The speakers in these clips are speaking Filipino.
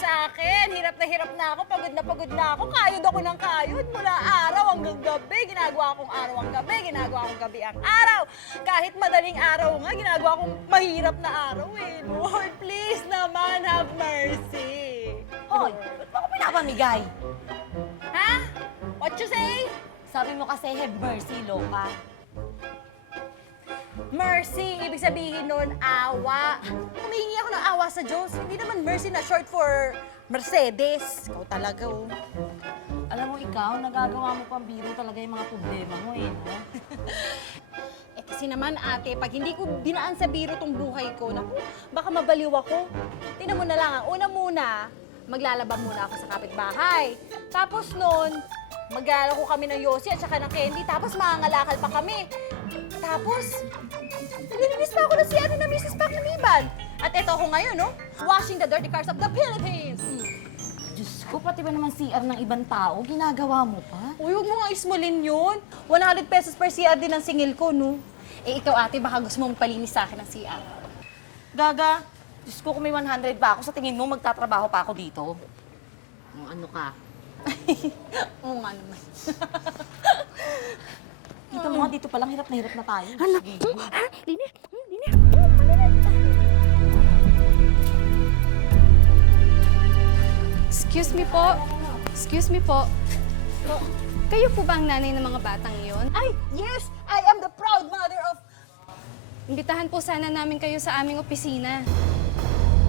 sa akin. Hirap na ako, pagod na ako. Kayod ako ng kayod. Mula araw hanggang gabi, ginagawa kong araw ang gabi, ginagawa kong gabi ang araw. Kahit madaling araw nga, ginagawa kong mahirap na araw eh. Lord, please naman, have mercy. Hoy, ba't mo ako pinapamigay? Ha? What you say? Sabi mo kasi have mercy, loka. Mercy, ibig sabihin nun, awa. Humihingi ako ng awa sa Diyos. Hindi naman mercy na short for Mercedes. Ikaw talaga, oh. Alam mo, ikaw, nagagawa mo pang biro talaga yung mga problema mo eh, no? Eh kasi naman, ate, pag hindi ko dinaan sa biro tong buhay ko, naku, baka mabaliw ako. Tingnan mo na lang, una muna, maglalaba muna ako sa kapitbahay. Tapos nun, maglalako kami ng Yossi at saka ng Candy, tapos mangangalakal pa kami. Tapos, nililinis pa ako ng CR na Mrs. Paclimiban. At eto ako ngayon, no? Washing the dirty cars of the Philippines. Diyos ko, pati ba naman CR ng ibang tao, ginagawa mo pa? Uy, huwag mo nga ismulin yun. 100 pesos per CR din ang singil ko, no? Eh, ikaw, ate, baka gusto mong palinis sa akin ng CR. Gaga, Diyos ko, kung may 100 pa ako, sa tingin mo, magtatrabaho pa ako dito? Ano ka? Oo nga naman. Kita mo nga, dito palang hirap na tayo. Anak, Sige. ha? Linis? Linis? Excuse me po. Excuse me po. Kayo po ba ang nanay ng mga batang iyon? Ay, yes! I am the proud mother of... Imbitahan po sana namin kayo sa aming opisina.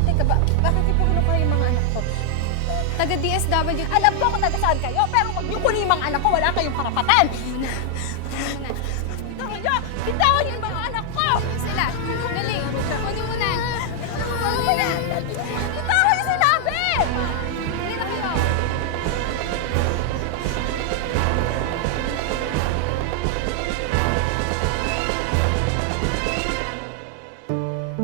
Teka, bakit niyo po kinukuha yung mga anak ko? Taga DSW. Alam ko kung taga saan kayo, pero wag niyo kunin yung mga anak ko, wala kayong karapatan! Bitawan niyo! Bitawan niyo yung mga anak ko! Sila, dali. Kunin mo na. Bitawan niyo sinabi! Dali na kayo.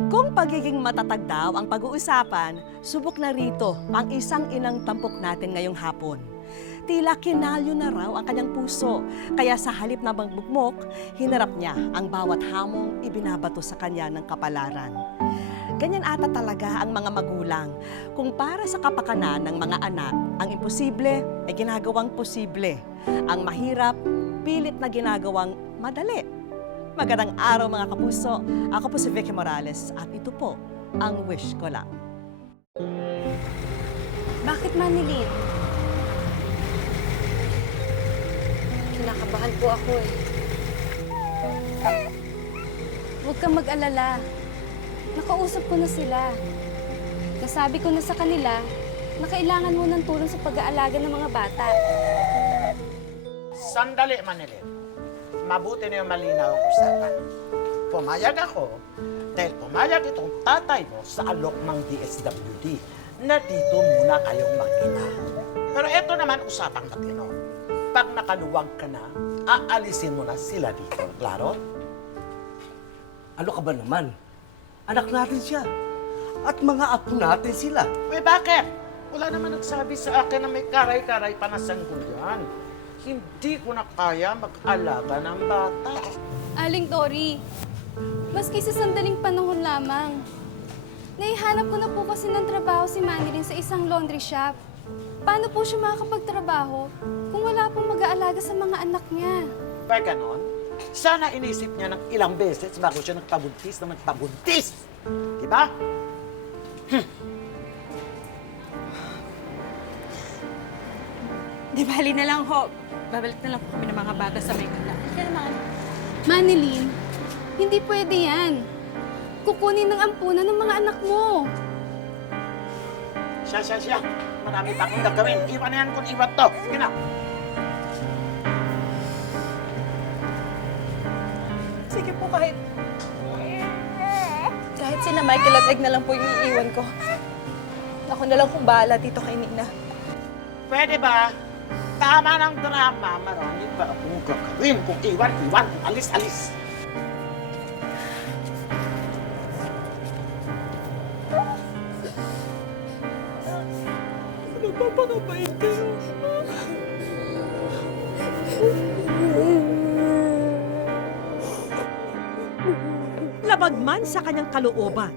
Kung pagiging matatag daw ang pag-uusapan, subok na rito ang isang inang tampok natin ngayong hapon. Tila kinalyo na raw ang kanyang puso, kaya sa halip na magbugmok, hinarap niya ang bawat hamong ibinabato sa kanya ng kapalaran. Ganyan ata talaga ang mga magulang. Kung para sa kapakanan ng mga anak, ang imposible ay ginagawang posible. Ang mahirap, pilit na ginagawang madali. Magandang araw mga kapuso. Ako po si Vicky Morales at ito po ang wish ko lang. Bakit Manilin? Kinakabahan po ako eh. Huwag kang mag-alala. Nakausap ko na sila. Nasabi ko na sa kanila na kailangan mo ng tulong sa pag-aalaga ng mga bata. Sandali, Manilin. Mabuti na yung malinaw ang usapan. Pumayag ako dahil pumayag itong tatay mo sa alok ng DSWD na dito muna kayong mag-ina. Pero eto naman usapang matino. Pag nakaluwag ka na, aalisin mo na sila dito. Klaro? Ano ka ba naman? Anak natin siya. At mga apo natin sila. Uy, bakit? Wala naman nagsabi sa akin na may karay-karay pa na sanggunian. Hindi ko na kaya mag-alaga ng bata. Aling Tori, maski sa sandaling panahon lamang, naihanap ko na po kasi ng trabaho si Manilin sa isang laundry shop. Paano po siya makakapagtrabaho kung wala pong mag-aalaga sa mga anak niya? Ba ganon? Sana inisip niya ng ilang beses bago siya nagpabuntis na magpabuntis. Diba? Di bali na lang ho. Babalik na lang po kami ng mga bata sa Maynila. Kaya naman. Manilin, hindi pwede yan. Kukunin ng ampunan ng mga anak mo. Siya. Marami pa akong gagawin. Iwan na yan kung iwan to. Sige na. Sige po kahit sila Michael at Egg na lang po yung iiwan ko. Ako na lang kung bahala dito kay Nina. Pwede ba? Tama ng drama. Marami pa akong gagawin. Kung iwan. Kung alis. Napapakabait kayo. Labag man sa kanyang kalooban,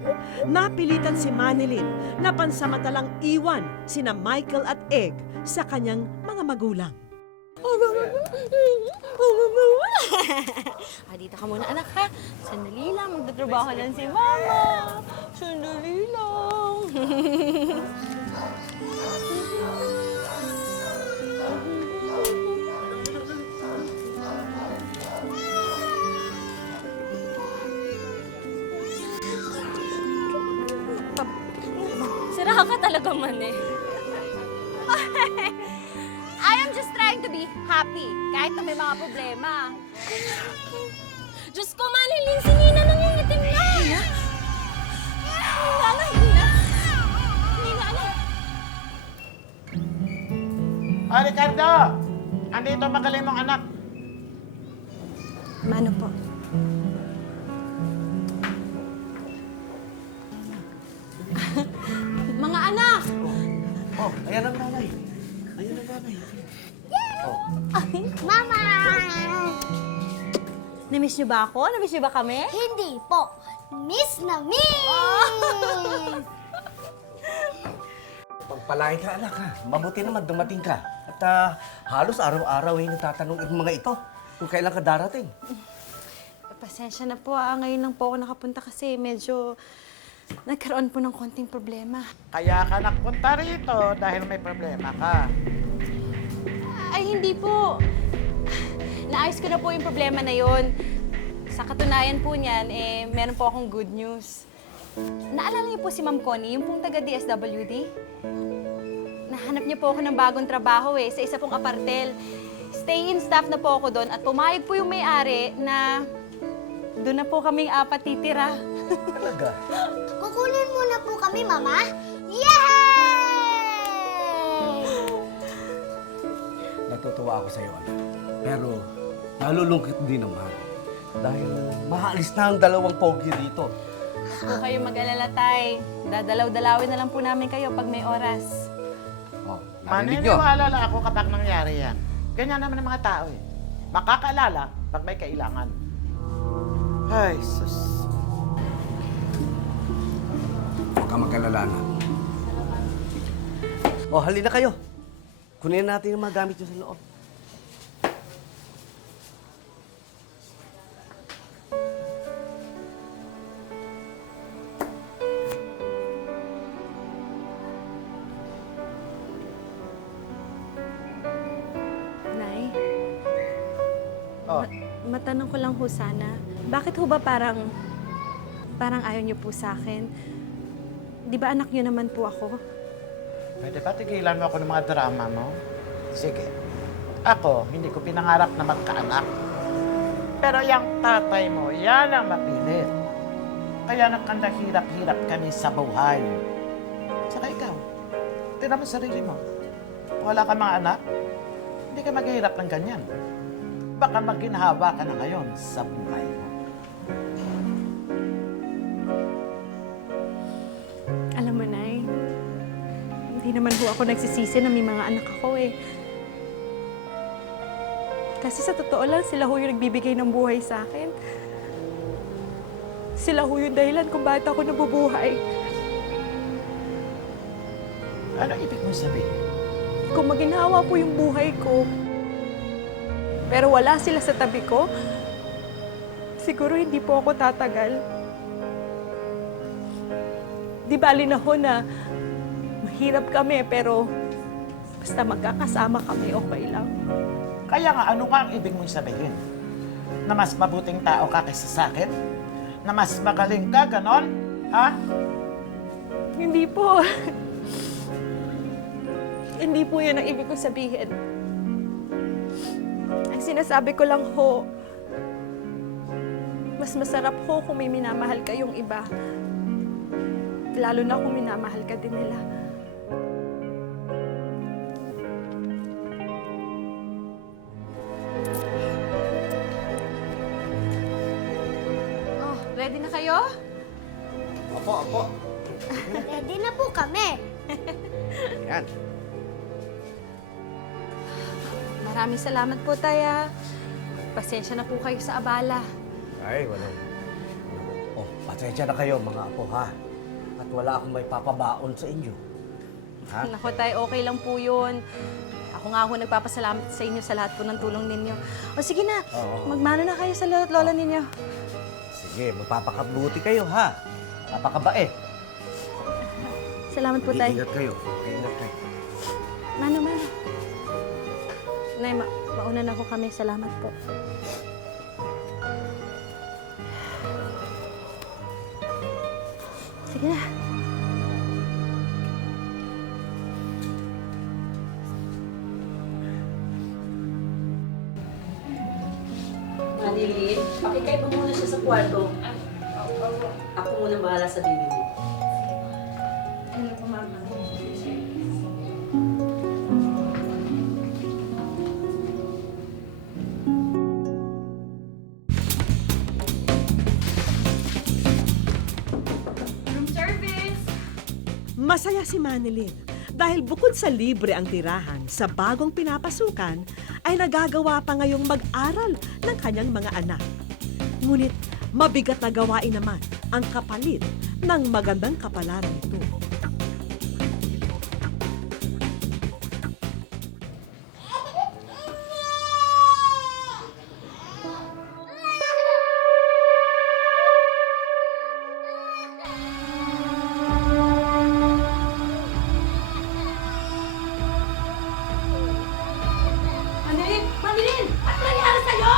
napilitan si Manilyn na pansamantalang iwan sina Michael at Egg sa kanyang mga magulang. Dito ka muna, anak, ha? Sandali lang, magtatrabaho lang si Mama. Sandali lang. Sira ka talaga man eh. I am just trying to be happy, kahit na may mga problema. Diyos ko, Manilyn, si Nina nangingitim na! Nina? Nina? Nina, ano? Ah, Ricardo! Andito ang magaling mong anak. Mano po? Mga anak! Oh, ayan ang nanay. Ayan ang nanay. Mama! Namiss niyo ba ako? Namiss niyo ba kami? Hindi po. Miss na miss! Pagpalain ka, anak, ha? Mabuti naman dumating ka. At halos araw-araw ay natatanong ang mga ito kung kailan ka darating. Pasensya na po, ngayon lang po ako nakapunta kasi medyo nagkaroon po ng konting problema. Kaya ka napunta rito dahil may problema ka. Ay, hindi po. Naayos ko na po yung problema na yon. Sa katunayan po niyan, meron po akong good news. Naalala niyo po si Ma'am Connie, yung pong taga-DSWD? Nahanap niya po ako ng bagong trabaho sa isa pong apartel. Stay-in staff na po ako doon at pumayag po yung may-ari na doon na po kaming apat titira. Talaga? Kukunin muna po kami, Mama. Yay! Natutuwa ako sa'yo, anak. Pero nalulungkot din naman. Dahil maalis na ang dalawang pogi dito. Huwag kayo mag-alala, Tay. Dadalaw-dalawin na lang po namin kayo pag may oras. Oh, narinig nyo? Maniniwala lang ako kapag nangyari yan. Ganyan naman ang mga tao eh. Makakaalala pag may kailangan. Ay, sus. Huwag ka mag-alala na. Oh, halina kayo. Kunin natin yung mga gamit nyo sa loob. Nay, Oh, matanong ko lang ho sana. Bakit ho ba parang ayaw niyo po sa akin? Di ba anak niyo naman po ako? pwede ba tigilan mo ako ng mga drama mo? Sige. Ako, hindi ko pinangarap na magkaanak. Pero yung tatay mo, yan ang mapilit. Kaya hirap-hirap kami sa buhay. Saka ikaw, tingnan mo sarili mo. Wala ka mga anak, hindi ka maghihirap ng ganyan. Baka maginhawa ka na ngayon sa buhay mo. Alam mo, Nay, hindi naman ho ako nagsisisi na may mga anak ako Kasi sa totoo lang, sila ho yung nagbibigay ng buhay sa akin. Sila ho yung dahilan kung bakit ako nabubuhay. Ano ibig mong sabihin? Kung maginhawa po yung buhay ko, pero wala sila sa tabi ko, siguro hindi po ako tatagal. Di bali na ho na mahirap kami, pero basta magkakasama kami, okay lang. Kaya nga, ano nga ang ibig mong sabihin? Na mas mabuting tao ka kaysa sa akin? Na mas magaling ka, ganon? Ha? Hindi po. Hindi po yun ang ibig ko sabihin. Ang sinasabi ko lang ho, mas masarap ho kung may minamahal kayong iba. Lalo na kung minamahal ka din nila. Oh, ready na kayo? Opo. Ready na po kami. Yan. Maraming salamat po, Taya. Pasensya na po kayo sa abala. Ay, wala. Oh, pasensya na kayo mga apo ha. At wala akong may papabaon sa inyo. Ha? Naku tay, okay lang po yun. Ako nga ho nagpapasalamat sa inyo sa lahat po ng tulong ninyo. O sige na, Oo. magmano na kayo sa lolo't lola ninyo. Sige, magpapakabuti kayo ha. Napakabait. Salamat po tay. Ingat kayo. Ingat kayo. Mano. Nay, mauna na ho kami. Salamat po. Sige na. Manilin, pakikay mo muna siya sa kwarto. Ako muna bahala sa bibi mo. Masaya si Manilin dahil bukod sa libre ang tirahan sa bagong pinapasukan, ay nagagawa pa ngayong mag-aral ng kanyang mga anak. Ngunit mabigat na gawain naman ang kapalit ng magandang kapalaran nito. Manilin! Ano nangyari sa'yo?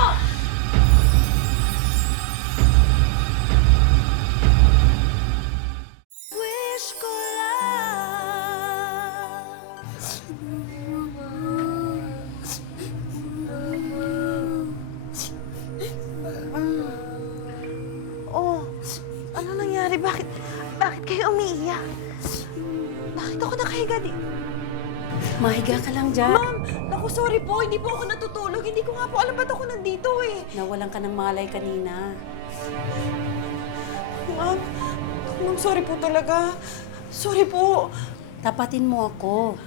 Oh, ano nangyari? Bakit kayo umiiyak? Bakit ako nakahiga di? Mahiga ka lang dyan. Ma'am, naku, sorry po. Hindi po ako natutulog. Hindi ko nga po alam ba't ako nandito eh. Nawalan ka ng malay kanina. Ma'am, sorry po talaga. Sorry po. Tapatin mo ako.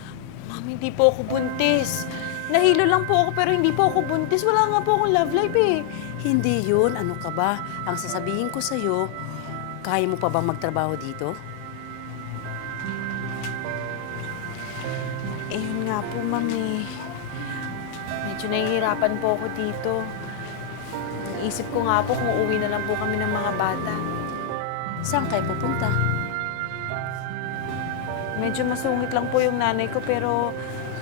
Ma'am, hindi po ako buntis. Nahilo lang po ako pero hindi po ako buntis. Wala nga po akong love life eh. Hindi yun. Ano ka ba? Ang sasabihin ko sa'yo, kaya mo pa bang magtrabaho dito? Yun nga po, ma'am eh. Medyo nahihirapan po ako dito. Isip ko nga po kung uuwi na lang po kami ng mga bata. Saan kayo pupunta? Medyo masungit lang po yung nanay ko pero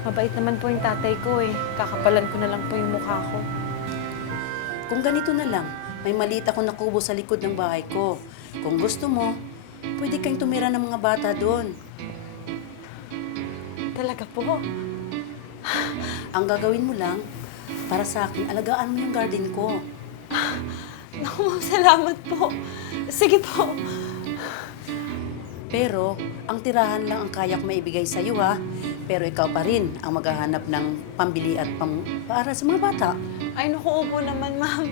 mabait naman po yung tatay ko eh. Kakapalan ko na lang po yung mukha ko. Kung ganito na lang, may maliit akong nakubo sa likod ng bahay ko. Kung gusto mo, pwede kang tumira ng mga bata doon. Talaga po? Ang gagawin mo lang, para sa akin, alagaan mo yung garden ko. Naku, ma'am, salamat po. Sige po. Pero, ang tirahan lang ang kaya ko maibigay sa'yo, ha? Pero ikaw pa rin ang maghahanap ng pambili at para sa mga bata. Ay, naku, upo naman, ma'am.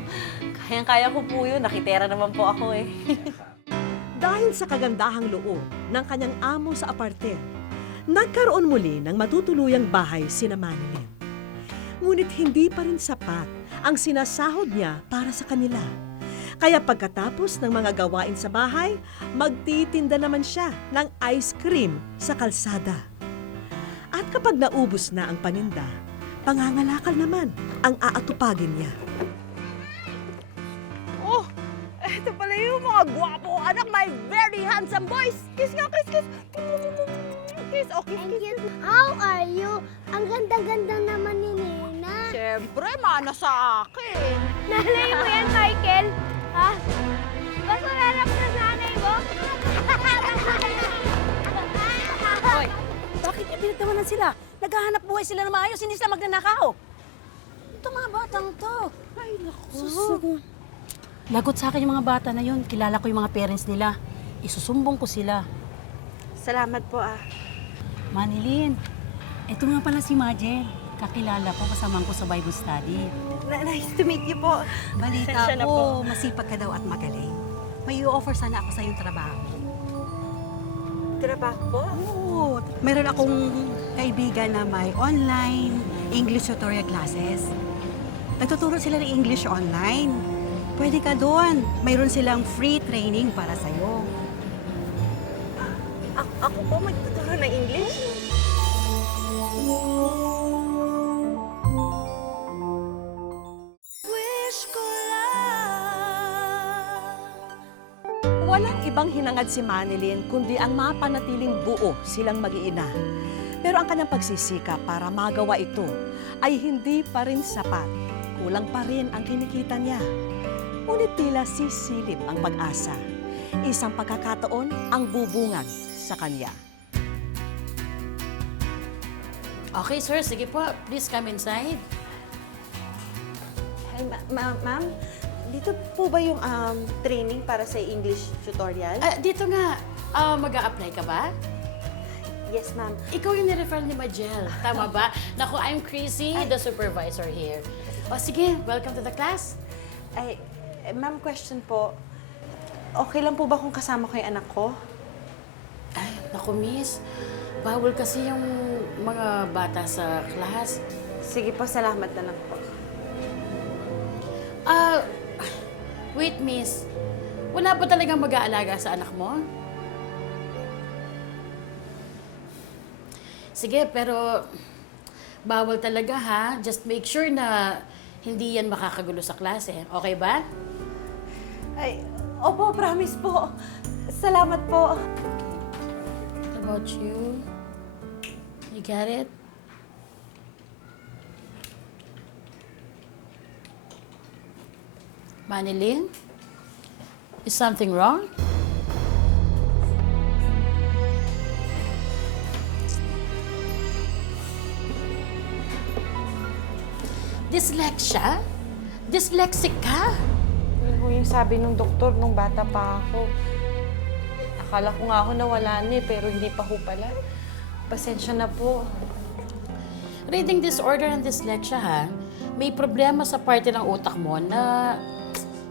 Kayang-kaya ko po yun. Nakitera naman po ako eh. Dahil sa kagandahang loob ng kanyang amo sa apartel, nagkaroon muli ng matutuluyang bahay sina Manilin. Ngunit hindi pa rin sapat ang sinasahod niya para sa kanila. Kaya pagkatapos ng mga gawain sa bahay, magtitinda naman siya ng ice cream sa kalsada. At kapag naubos na ang paninda, pangangalakal naman ang aatupagin niya. Oh, eto pala yung mga gwapo anak, my very handsome boys. Kiss nga, kiss, kiss. Kiss, oh, kiss, Thank kiss. you. How are you? Ang ganda-ganda naman ni Nina. Siyempre, mana sa akin. Nanay mo yan, Michael? Ha? Basta lalap na nanay mo? Hoy, bakit niya pinagtawanan sila? Naghahanap buhay sila na maayos, hindi sila magnanakaw. Ito mga batang to. Ay, naku. Lagot sa akin yung mga bata na yun. Kilala ko yung mga parents nila. Isusumbong ko sila. Salamat po ah. Manilin, ito nga pala si Majel. Kakilala ko, kasama ko sa Bible study. Nice to meet you po. Balita Pasensya na ko, masipag ka daw at magaling. May i-offer sana ako sa yung trabaho. Trabaho po? Oo, meron akong kaibigan na may online English tutorial classes. Nagtuturo sila ng English online. pwede ka doon. Mayroon silang free training para sa'yo. Ako po magtuturo ng English? Walang ibang hinangad si Manilyn kundi ang mapanatiling buo silang mag-iina. Pero ang kanyang pagsisikap para magawa ito ay hindi pa rin sapat. Kulang pa rin ang kinikita niya. Ngunit tila sisilip ang pag-asa. Isang pagkakataon ang bubungad sa kanya. Okay, sir. Sige po. Please come inside. Ay, ma'am, dito po ba yung training para sa English tutorial? Dito nga. Mag-a-apply ka ba? Yes, ma'am. Ikaw yung nirefer ni Majel. Tama ba? Naku, I'm Chrissy, the supervisor here. O sige, welcome to the class. Ay, ma'am, question po. Okay lang po ba kung kasama ko yung anak ko? Ay, naku, miss. Bawal kasi yung mga bata sa class. Sige po, salamat na lang po. Wait, miss. Wala ba talagang mag-aalaga sa anak mo? Sige, pero bawal talaga ha. Just make sure na hindi yan makakagulo sa klase. Okay ba? Ay, opo, promise po. Salamat po. What about you? You got it? Manilyn? Is something wrong? Dyslexia? Dyslexic ka? Yun ho yung sabi ng doktor nung bata pa ako. Akala ko nga ako nawala na pero hindi pa ho pala. Pasensya na po. Reading disorder and dyslexia ha, may problema sa parte ng utak mo na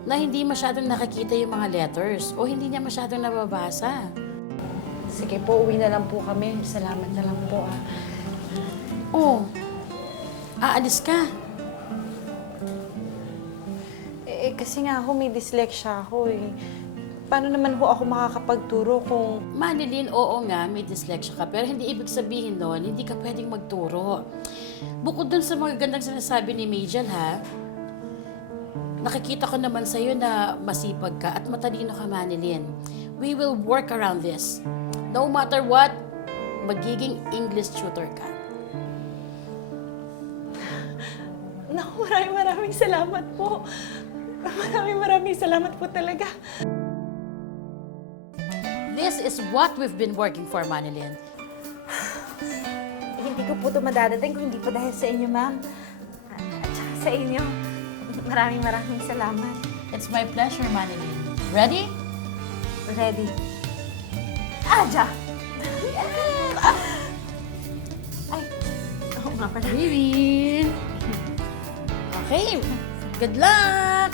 hindi masyadong nakikita yung mga letters o hindi niya masyadong nababasa. Sige po, uwi na lang po kami. Salamat na lang po ah. Oh, aalis ka. Kasi nga ho, may dyslexia ako eh. Paano naman ho ako makakapagturo kung... Manilyn, oo nga, may dyslexia ka, pero hindi ibig sabihin nun, hindi ka pwedeng magturo. Bukod dun sa mga gandang sinasabi ni Majel, ha, nakikita ko naman sa'yo na masipag ka at matalino ka, Manilyn. We will work around this. No matter what, magiging English tutor ka. Naku, maraming salamat po. Maraming salamat po talaga. This is what we've been working for, Manilyn. Hindi ko po ito madadating kung hindi po dahil sa inyo, ma'am. At saka sa inyo. Maraming salamat. It's my pleasure, Manilyn. Ready? Ready. Aja! Ay, oo nga pala. Vivian! Okay, good luck!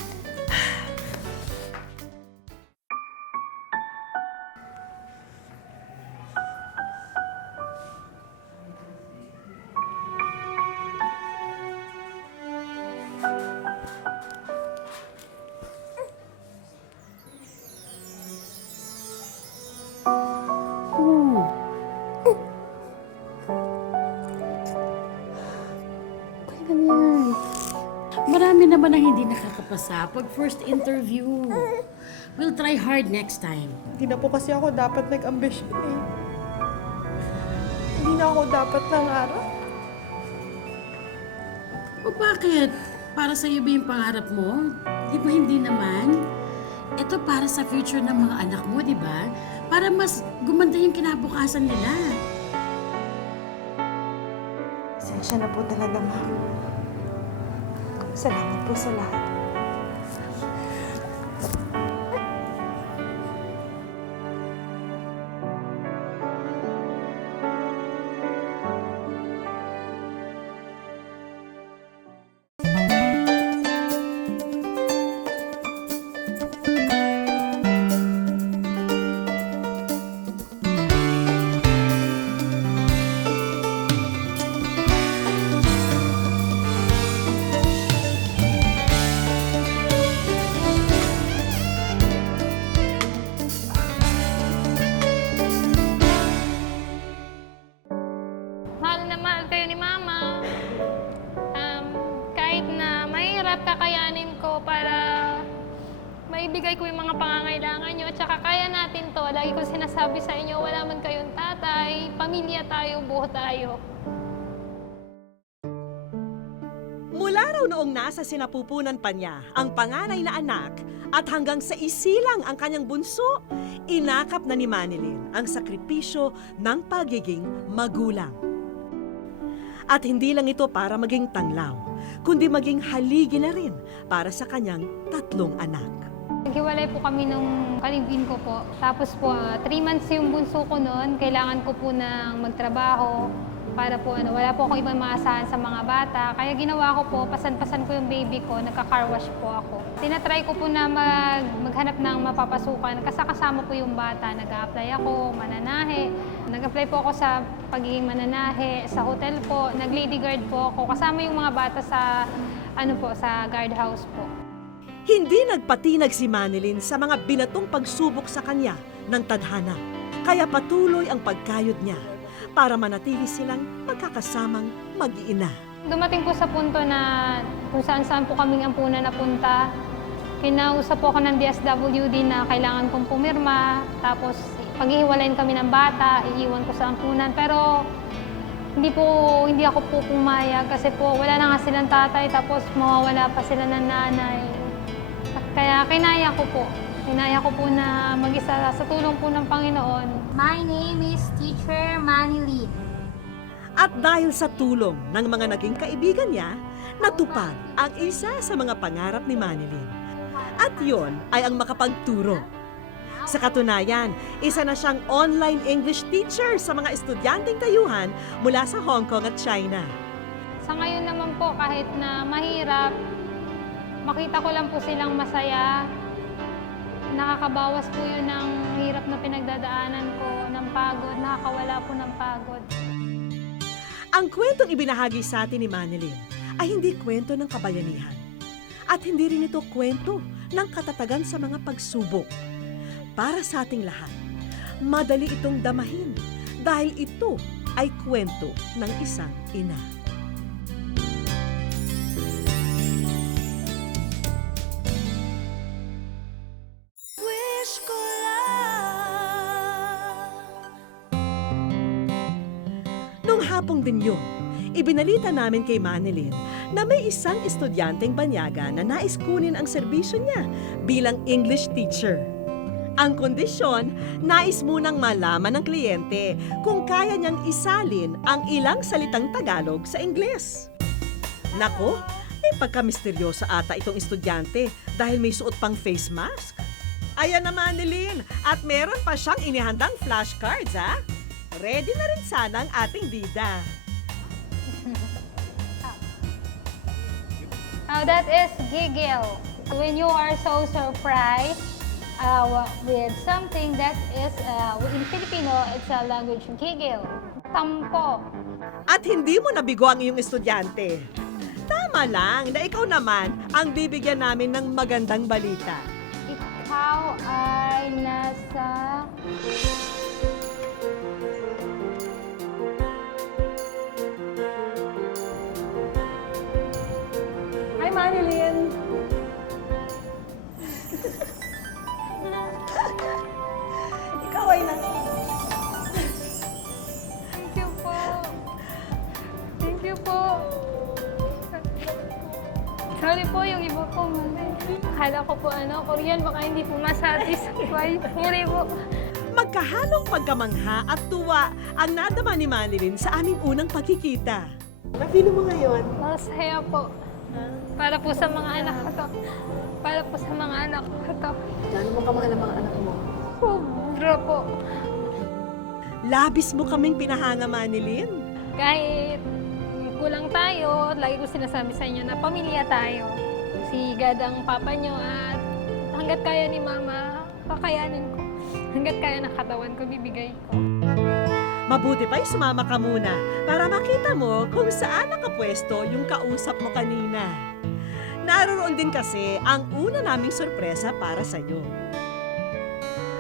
Marami naman ang hindi nakakapasa pag first interview. We'll try hard next time. Hindi na po kasi ako dapat nag-ambisyon eh. Hindi na ako dapat nangarap. O bakit? Para sa iyo ba yung pangarap mo? Di ba hindi naman? Ito para sa future ng mga anak mo, di ba? Para mas gumanda yung kinabukasan nila. Pasensya na po talaga, ma'am. Salamat po sa lahat. maibigay ko yung mga pangangailangan nyo. Tsaka kaya natin to. Lagi ko sinasabi sa inyo, wala man kayong tatay, pamilya tayo, buo tayo. Mula raw noong nasa sinapupunan pa niya ang panganay na anak at hanggang sa isilang ang kanyang bunso, inakap na ni Manilyn ang sakripisyo ng pagiging magulang. At hindi lang ito para maging tanglaw, kundi maging haligi na rin para sa kanyang 3 anak. Naghiwalay po kami nung kalibin ko po. Tapos po, 3 months yung bunso ko noon. Kailangan ko po ng magtrabaho para po wala po akong ibang maasahan sa mga bata. Kaya ginawa ko po, pasan-pasan ko yung baby ko, nagka-car wash po ako. Tinatry ko po na maghanap ng mapapasukan. Kasama po yung bata. Nag-a-apply ako, mananahe. Nag-apply po ako sa pagiging mananahe, sa hotel po. Nag-lady guard po ako. Kasama yung mga bata sa, sa guard house po. Hindi nagpatinag si Manilyn sa mga binatong pagsubok sa kanya ng tadhana. Kaya patuloy ang pagkayod niya para manatili silang magkakasamang mag-iina. Dumating po sa punto na kung saan-saan po kaming ampunan napunta. Kinausap po ako ng DSWD na kailangan kong pumirma. Tapos paghihiwalayin kami ng bata, iiwan ko sa ampunan. Pero hindi ako po pumayag kasi po wala na nga silang tatay tapos mawawala pa sila ng nanay. Kaya kinaya ko po. Kinaya ko po na mag-isa sa tulong po ng Panginoon. My name is Teacher Manilyn. At dahil sa tulong ng mga naging kaibigan niya, natupad ang isa sa mga pangarap ni Manilyn. At yon ay ang makapagturo. Sa katunayan, isa na siyang online English teacher sa mga estudyanteng tayuhan mula sa Hong Kong at China. Sa ngayon naman po, kahit na mahirap, makita ko lang po silang masaya. Nakakabawas po yun ng hirap na pinagdadaanan ko, ng pagod, nakakawala po ng pagod. Ang kwentong ibinahagi sa atin ni Manilyn ay hindi kwento ng kabayanihan. At hindi rin ito kwento ng katatagan sa mga pagsubok. Para sa ating lahat, madali itong damahin dahil ito ay kwento ng isang ina. Nung hapong din yun, ibinalita namin kay Manilyn na may isang estudyanteng banyaga na nais kunin ang serbisyo niya bilang English teacher. Ang kondisyon, nais munang malaman ng kliyente kung kaya niyang isalin ang ilang salitang Tagalog sa Ingles. Nako, may pagka-misteryosa ata itong estudyante dahil may suot pang face mask. Ayan na Manilyn, at meron pa siyang inihandang flashcards ha. Ready na rin sana ang ating bida. Now that is giggle. When you are so surprised with something that is, in Filipino, it's a language giggle. Tampo. At hindi mo nabigo ang iyong estudyante. Tama lang na ikaw naman ang bibigyan namin ng magandang balita. Ikaw ay nasa... Hi, Manilyn! Ikaw ay Thank you po. Thank you po. Sorry po yung iba po, mali. Akala ko po Korean, baka hindi po masatisfy. Sorry po. Magkahalong pagkamangha at tuwa ang nadama ni Manilyn sa aming unang pagkikita. Napili mo ngayon? Masaya po. Para po sa mga anak ko to. Para po sa mga anak ko to. Gano'n mo kamahal ang mga anak mo? Sobra po. Labis mo kaming pinahanga, Manilyn. Kahit kulang tayo, lagi ko sinasabi sa inyo na pamilya tayo. Si God ang papa nyo at hanggat kaya ni Mama, kakayanin ko. Hanggat kaya ng katawan ko, bibigay ko. Mabuti pa'y sumama ka muna para makita mo kung saan nakapwesto yung kausap mo kanina. Naroon din kasi ang una naming sorpresa para sa'yo.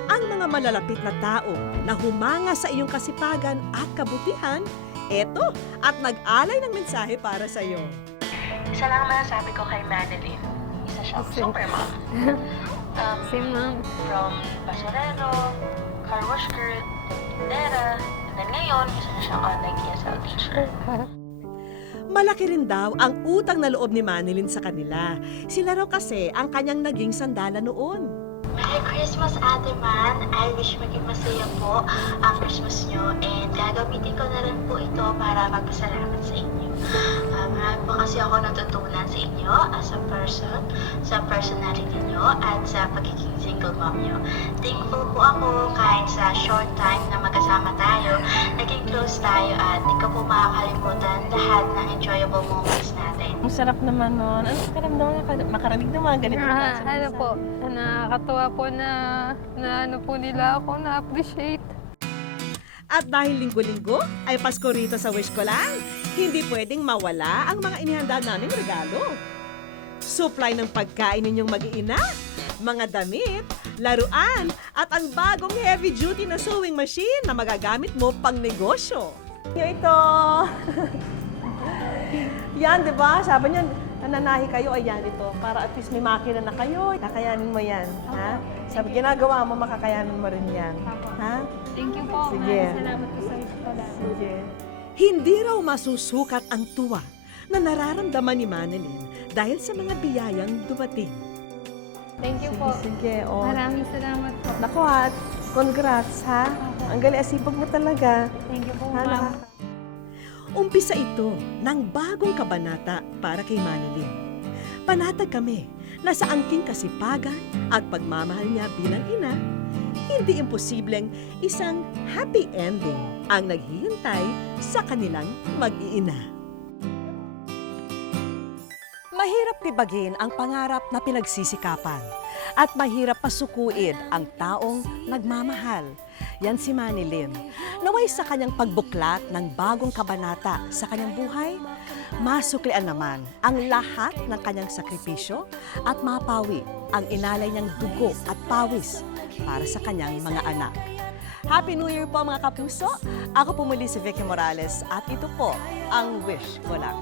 Ang mga malalapit na tao na humanga sa iyong kasipagan at kabutihan, eto at nag-alay ng mensahe para sa'yo. Isa lang ang masasabi ko kay Manilyn. Isa siyang super mom. Si ma'am. From basurero, car wash girl, tindera, and then ngayon, isa na siyang online ESL teacher. Malaki rin daw ang utang na loob ni Manilyn sa kanila. Sila raw kasi ang kanyang naging sandala noon. Merry Christmas, Ate Man. I wish maging masaya po ang Christmas nyo and gagamitin ko na rin po ito para magpasalamat sa inyo. Marami po kasi ako natutunan sa inyo as a person, sa personality nyo at sa pagiging single mom nyo. Thankful po ako kahit sa short time na magkasama tayo, naging close tayo at di ko po makakalimutan lahat ng enjoyable moments natin. Ang sarap naman nun. Ano sa karamdaman makarinig ng mga ganito? Ano po, nakakatuwa po na ano po nila ako, na-appreciate. At dahil linggo-linggo ay Pasko rito sa Wish Ko Lang, hindi pwedeng mawala ang mga inihanda naming regalo. Supply ng pagkain ninyong mag-iina, mga damit, laruan, at ang bagong heavy-duty na sewing machine na magagamit mo pang negosyo. Ito! Yan, di ba? Sabi niyo, nananahi kayo, ayan ito. Para at least may makina na kayo. Kakayanin mo yan. Ha? Sabi, ginagawa mo, makakayanin mo rin yan. Ha? Thank you po. Sige. Maraming salamat po sa wish ko lang. Sige. Hindi raw masusukat ang tuwa na nararamdaman ni Manilyn dahil sa mga biyayang dumating. Thank you po. Sige, oh. Maraming salamat po. Naku, at congrats, ha? Ang galing, asipag mo talaga. Thank you po, Ha, ma'am. Umpisa ito ng bagong kabanata para kay Manilyn. Panatag kami na sa angking kasipagan at pagmamahal niya bilang ina, hindi imposibleng isang happy ending ang naghihintay sa kanilang mag-iina. Mahirap tibagin ang pangarap na pinagsisikapan at mahirap pasukuin ang taong nagmamahal. Yan si Manilyn. Naway sa kanyang pagbuklat ng bagong kabanata sa kanyang buhay, masuklian naman ang lahat ng kanyang sakripisyo at mapawi ang inalay niyang dugo at pawis para sa kanyang mga anak. Happy New Year po mga kapuso! Ako po muli si Vicky Morales at ito po ang Wish Ko Lang.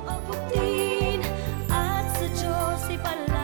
At sa Diyos ipalala